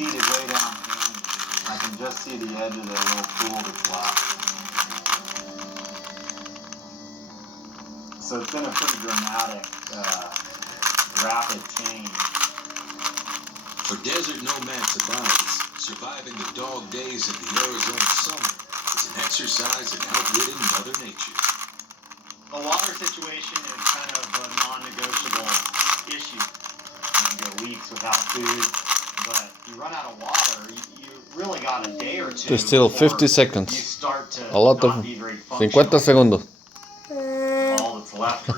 seated way down here. I can just see the edge of the little pool that's left. So it's been a pretty dramatic, rapid change. For desert nomad Tobias, surviving the dog days of the Arizona summer is an exercise in outwitting Mother Nature. The water situation is kind of a non-negotiable issue. You go weeks without food, but you run out of water, you really got a day or two. There's still 50 You seconds. start to A lot of not be very 50 functional. segundos. All that's left.